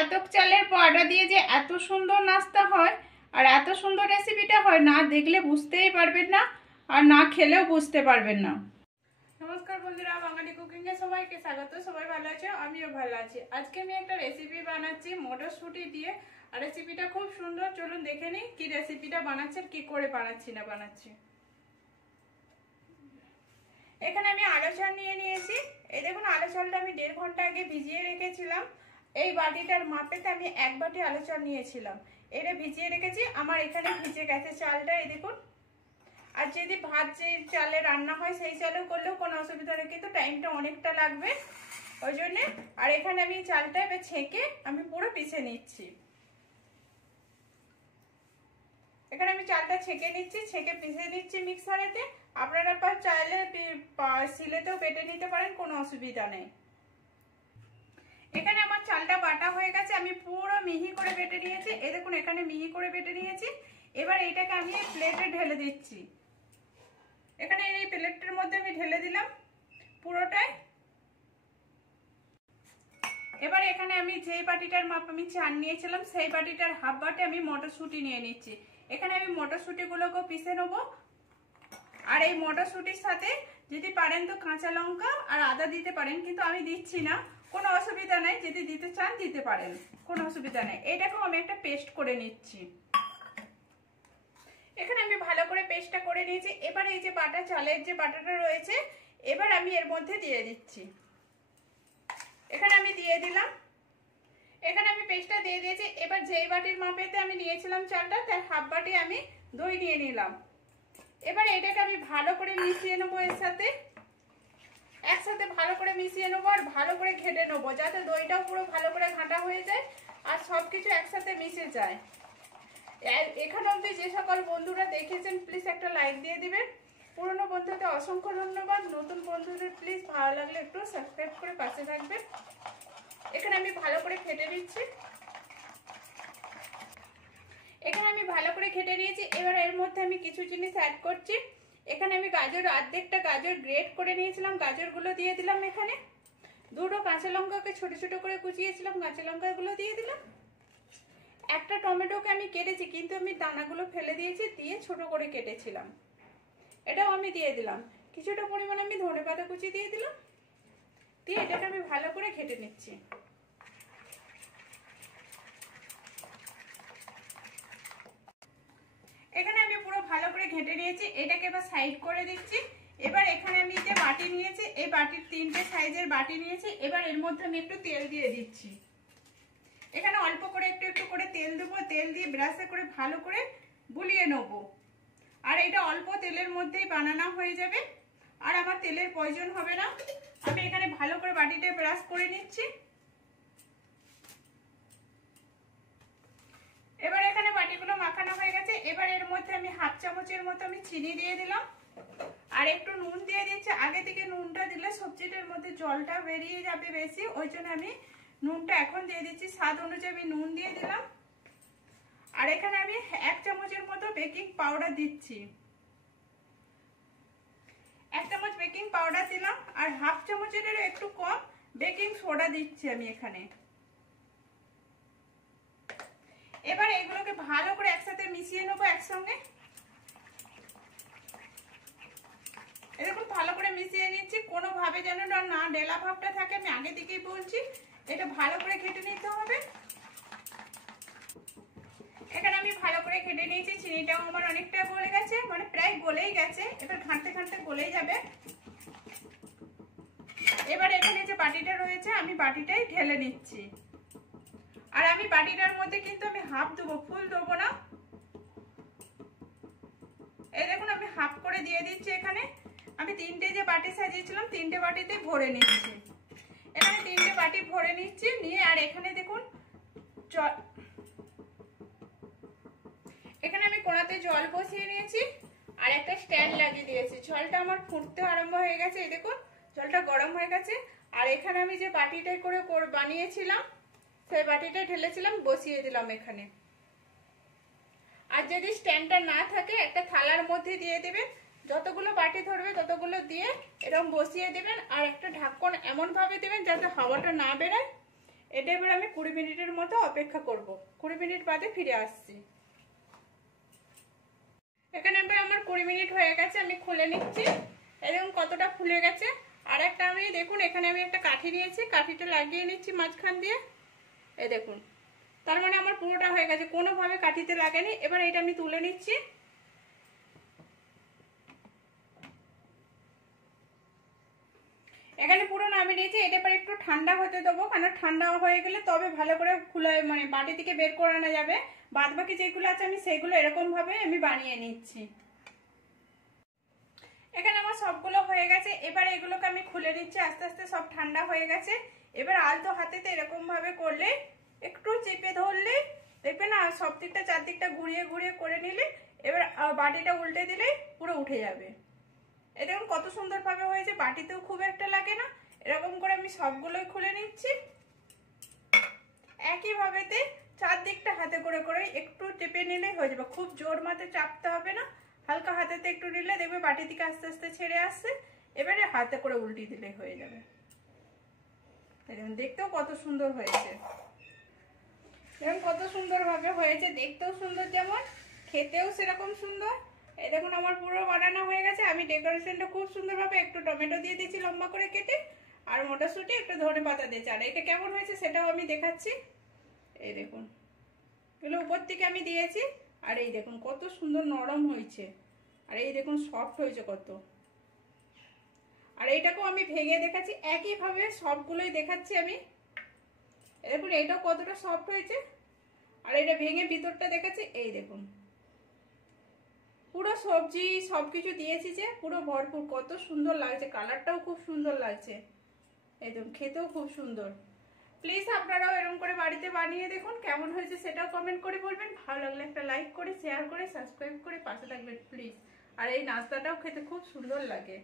আতপ চালের আটা দিয়ে যে এত সুন্দর নাস্তা হয় আর এত সুন্দর রেসিপিটা হয়, না দেখলে বুঝতেই পারবেন না আর না খেলেও বুঝতে পারবেন না। নমস্কার বন্ধুরা, বাঙালি কুকিংয়ে সবাইকে স্বাগত। সবাই ভালো আছে, আমিও ভালো আছি। আজকে আমি একটা রেসিপি বানাচ্ছি মটরশুঁটি দিয়ে, আর রেসিপিটা খুব সুন্দর। চলুন দেখে নিই কি রেসিপিটা বানাচ্ছি, কি করে বানাচ্ছি। এখানে আমি আলু চাল নিয়ে নিয়েছি। এই দেখুন, আলু চালটা আমি 1.5 ঘন্টা আগে ভিজিয়ে রেখেছিলাম। এই বাটিটার মাপেতে আমি 1 বাটি আলু চাল নিয়েছিলাম, এটা ভিজিয়ে রেখেছি। আমার এখানে ভিজে গেছে চালটা, এই দেখুন। আর যদি ভাত যে চালে রান্না হয় সেই চালেও করলেও কোনো অসুবিধা নেই, কিন্তু টাইমটা অনেকটা লাগবে ওই জন্যে। আর এখানে আমি চালটা এবার ছেঁকে আমি পুরো পিষে নিচ্ছি। এখানে আমি চালটা ছেঁকে নিচ্ছি, ছেঁকে পিষে নিচ্ছি মিক্সারেতে। আপনারা চাইলে শিলেতেও বেটে নিতে পারেন, কোনো অসুবিধা নেই। এখানে আমার চালটা বাটা হয়ে গেছে, আমি পুরো মিহি করে বেটে নিয়েছি। এই দেখুন, এখানে মিহি করে বেটে নিয়েছি। এবার এইটাকে আমি প্লেটে ঢেলে দিচ্ছি। এখানে এই প্লেটের মধ্যে আমি ঢেলে দিলাম পুরোটাই। এবার এখানে আমি যেই বাটিটার মাপ আমি চাল নিয়েছিলাম সেই বাটিটার হাফ বাটি আমি মটরশুঁটি নিয়ে নিচ্ছি। এখানে আমি মটরশুঁটিগুলোকে পিষে নেবো। আর এই মটরশুঁটির সাথে যদি পারেন তো কাঁচা লঙ্কা আর আদা দিতে পারেন, কিন্তু আমি দিচ্ছি না, কোনো অসুবিধা নেই। যদি দিতে চান দিতে পারেন, কোনো অসুবিধা নেই। এটাকেও আমি একটা পেস্ট করে নিচ্ছি। এখানে আমি ভালো করে পেস্টটা করে নিয়েছি। এবার এই যে বাটা চালের যে বাটাটা রয়েছে, এবার আমি এর মধ্যে দিয়ে দিচ্ছি। এখানে আমি দিয়ে দিলাম। এখানে আমি পেস্টটা দিয়ে দিয়েছি। এবার যেই বাটির মাপেতে আমি নিয়েছিলাম চালটা, তার হাফ বাটি আমি দই নিয়ে নিলাম। এবার এটাকে আমি ভালো করে মিশিয়ে নেবো, এর সাথে একসাথে ভালো করে মিশিয়ে নেবো আর ভালো করে ঘেটে নেবো, যাতে দইটাও পুরো ভালো করে ঘাঁটা হয়ে যায় আর সবকিছু একসাথে মিশে যায়। এখানে অবধি যে সকল বন্ধুরা দেখেছেন প্লিজ একটা লাইক দিয়ে দিবেন। পুরনো বন্ধুদের অসংখ্য ধন্যবাদ। নতুন বন্ধুদের প্লিজ ভালো লাগলে একটু সাবস্ক্রাইব করে পাশে থাকবেন। এখানে আমি ভালো করে ঘেটে নিচ্ছি। এখানে আমি ভালো করে ঘেটে নিয়েছি। এবার এর মধ্যে আমি কিছু জিনিস অ্যাড করছি। এখানে আমি অর্ধেকটা গাজর গ্রেট করে নিয়েছিলাম, গাজরগুলো দিয়ে দিলাম। এখানে দুটো কাঁচা লঙ্কাকে ছোট ছোট করে কুচিয়েছিলাম, কাঁচা লঙ্কাগুলো দিয়ে দিলাম। একটা টমেটোকে আমি কেটেছি, কিন্তু আমি দানাগুলো ফেলে দিয়েছি, দিয়ে ছোট করে কেটেছিলাম, এটাও আমি দিয়ে দিলাম। কিছুটা পরিমাণে আমি ধনেপাতা কুচি দিয়ে দিলাম, দিয়ে এটাকে আমি ভালো করে ঘেটে নিচ্ছি। এখানে আমি পুরো ভালো করে ঘেটে নিয়েছি। এটাকে এবার সাইড করে দিচ্ছি। এবার এখানে আমি যে বাটি নিয়েছি, এই বাটির 3টে সাইজের বাটি নিয়েছি। এবার এর মধ্যে আমি একটু তেল দিয়ে দিচ্ছি। এখানে অল্প করে একটু একটু করে তেল দেবো। তেল দিয়ে ব্রাশে করে ভালো করে বুলিয়ে নেব। আর এটা অল্প তেলের মধ্যেই বানানো হয়ে যাবে, আর আমার তেলের প্রয়োজন হবে না। আমি এখানে ভালো করে বাটিটা ব্রাশ করে নিচ্ছি। এবার এখানে বাটিগুলো মাখানো হয়ে গেছে। এবার এর মধ্যে আমি হাফ চামচের মতো আমি চিনি দিয়ে দিলাম আর একটু নুন দিয়ে দিচ্ছি। আগে থেকে নুনটা দিলে সবজিটার মধ্যে জলটা বেরিয়ে যাবে বেশি, ওই জন্য আমি নুনটা এখন দিয়ে দিচ্ছি। স্বাদ অনুযায়ী আমি নুন দিয়ে দিলাম। আর এখানে আমি 1 চামচের মতো বেকিং পাউডার দিচ্ছি। 1 চামচ বেকিং পাউডার দিলাম আর হাফ চামচেরও একটু কম বেকিং সোডা দিচ্ছি আমি এখানে। এবার এগুলোকে ভালো করে একসাথে মিশিয়ে নেবো একসঙ্গে। এরকম ভালো করে মিশিয়ে নিচ্ছি, কোনোভাবে যেন না ডেলা ভাবটা থাকে, আমি আগে থেকেই বলছি। এটা ভালো করে ঘেটে নিতে হবে। এখানে আমি ভালো করে ঘেটে নিয়েছি। চিনিটাও আমার অনেকটা গলে গেছে, মানে প্রায় গলেই গেছে। এবার ঘাঁটতে ঘাঁটতে গলেই যাবে। এবার এখানে যে বাটিটা রয়েছে, আমি বাটিটাই ঢেলে নিচ্ছি। আর আমি বাটিটার মধ্যে কিন্তু আমি হাফ দেবো, ফুল দেবো না। এই দেখুন, আমি হাফ করে দিয়ে দিচ্ছি। এখানে আমি 3টে যে বাটি সাজিয়েছিলাম, 3টে বাটিতে ভরে নিচ্ছি। এখানে 3টে বাটি ভরে নিচ্ছি নিয়ে, আর এখানে দেখুন এখানে আমি কড়াতে জল বসিয়ে নিয়েছি আর একটা স্ট্যান্ড লাগিয়ে দিয়েছি। জলটা আমার ফুটতে আরম্ভ হয়ে গেছে, এই দেখুন জলটা গরম হয়ে গেছে। আর এখানে আমি যে বাটিটাই করে বানিয়েছিলাম সেই বাটিটা ঢেলেছিলাম, বসিয়ে দিলাম এখানে। আর যদি স্ট্যান্ডটা না থাকে একটা থালার মধ্যে দিয়ে দেবেন, যতগুলো বাটি ধরবে ততগুলো দিয়ে এরকম বসিয়ে দেবেন। আর একটা ঢাকন এমন ভাবে দেবেন যাতে হাওয়াটা না বেরোয়। এটা এবার আমি 20 মিনিটের মতো অপেক্ষা করব। 20 মিনিট বাদে ফিরে আসছি। এখানে এবার আমার 20 মিনিট হয়ে গেছে, আমি খুলে নিচ্ছি। এরকম কতটা ফুলে গেছে। আর একটা আমি দেখুন এখানে আমি একটা কাঠি নিয়েছি, কাঠিটা লাগিয়ে নিচ্ছি মাঝখান দিয়ে। এই দেখুন, তার মানে আমার পুরোটা হয়ে গেছে, কোনোভাবে কাঠিতে লাগেনি। এবার এটা আমি তুলে নিচ্ছি। এখানে পুরো নামিয়ে নিয়েছি। এটা এবার একটু ঠান্ডা হতে দেবো, কারণ ঠান্ডা হয়ে গেলে তবে ভালো করে খুলে মানে বাটি থেকে বের করানো যাবে। বাদ বাকি যেগুলো আছে আমি সেগুলো এরকম ভাবে আমি বানিয়ে নিচ্ছি। এখানে আমার সবগুলো হয়ে গেছে। এবার এগুলোকে আমি খুলে নিচ্ছি, আস্তে আস্তে সব ঠান্ডা হয়ে গেছে। এবার আলতো হাতেতে এরকম ভাবে করলে, একটু চেপে ধরলে দেখবে না সব দিকটা চারদিকটা ঘুরিয়ে ঘুরিয়ে করে নিলে এবার বাটিটা উল্টে দিলে পুরো উঠে যাবে। এই দেখুন কত সুন্দর ভাবে হয়েছে, বাটিতেও খুব একটা লাগে না। এরকম করে আমি সবগুলোই খুলে নিচ্ছি। একই ভাবেতে চারদিকটা হাতে করে করে একটু টেপে নিলেই হয়ে যাবে, খুব জোর মাতে চাপতে হবে না। হালকা হাতেতে একটু নিলে দেখবে বাটি থেকে আস্তে আস্তে ছেড়ে আসছে। এবারে হাতে করে উল্টি দিলে হয়ে যাবে। দেখতেও কত সুন্দর হয়েছে, দেখুন কত সুন্দর ভাবে হয়েছে, দেখতেও সুন্দর যেমন খেতেও সেরকম সুন্দর। এই দেখুন আমার পুরো বানানো হয়ে গেছে। আমি ডেকোরেশনটা খুব সুন্দরভাবে একটু টমেটো দিয়ে দিয়েছি লম্বা করে কেটে, আর মটরশুঁটি একটু ধনে পাতা দিয়েছি। আর এটা কেমন হয়েছে সেটাও আমি দেখাচ্ছি। এই দেখুন এগুলো উপর থেকে আমি দিয়েছি। আর এই দেখুন কত সুন্দর নরম হয়েছে, আর এই দেখুন সফট হয়েছে কত। আর এইটাকেও আমি ভেঙে দেখাচ্ছি, একইভাবে সবগুলোই দেখাচ্ছি আমি। দেখুন এইটাও কতটা সফট হয়েছে। আর এটা ভেঙে ভিতরটা দেখাচ্ছি। এই দেখুন পুরো সবজি সবকিছু দিয়েছি যে পুরো ভরপুর, কত সুন্দর লাগছে, কালারটাও খুব সুন্দর লাগছে। একদম খেতেও খুব সুন্দর। প্লিজ আপনারাও এরকম করে বাড়িতে বানিয়ে দেখুন, কেমন হয়েছে সেটাও কমেন্ট করে বলবেন। ভালো লাগলে একটা লাইক করে শেয়ার করে সাবস্ক্রাইব করে পাশে থাকবেন প্লিজ। আর এই নাস্তাটাও খেতে খুব সুন্দর লাগে।